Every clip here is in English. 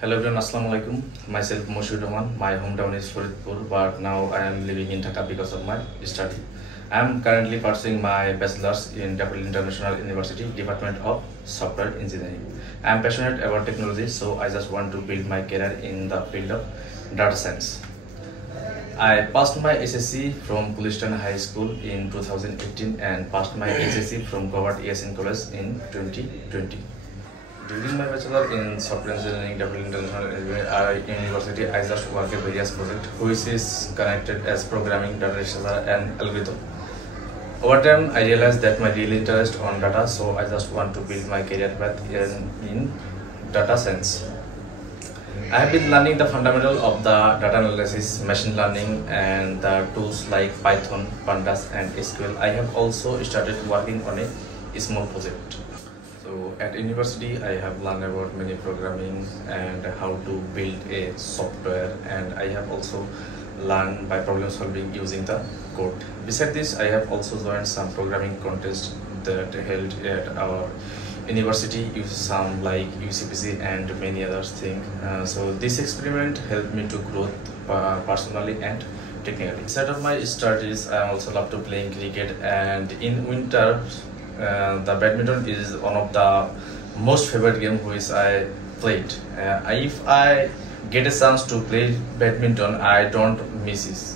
Hello everyone, Assalamu alaikum. Myself Moshur Rahman. My hometown is Faridpur, but now I am living in Dhaka because of my study. I am currently pursuing my bachelor's in Double International University, Department of Software Engineering. I am passionate about technology, so I just want to build my career in the field of data science. I passed my SSC from Pulistan High School in 2018 and passed my HSC from Govert ESN College in 2020. During my bachelor in software engineering, Double International University, I just worked at various projects which is connected as programming, data structure and algorithm. Over time, I realized that my real interest on data, so I just want to build my career path in data science. I have been learning the fundamental of the data analysis, machine learning and the tools like Python, Pandas and SQL. I have also started working on a small project. So at university, I have learned about many programming and how to build a software, and I have also learned by problem solving using the code. Besides this, I have also joined some programming contests that held at our university, use some like UCPC and many other things. So this experiment helped me to grow personally and technically. Instead of my studies, I also love to playing cricket, and in winter the badminton is one of the most favorite game which I played. If I get a chance to play badminton, I don't miss it.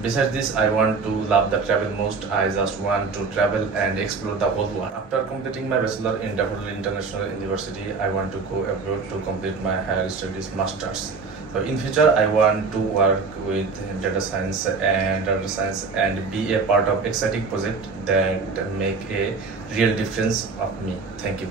Besides this, I want to love the travel most. I just want to travel and explore the whole world. After completing my bachelor in Daffodil International University, I want to go abroad to complete my higher studies masters. So in future, I want to work with data science and be a part of exciting project that make a real difference of me. Thank you.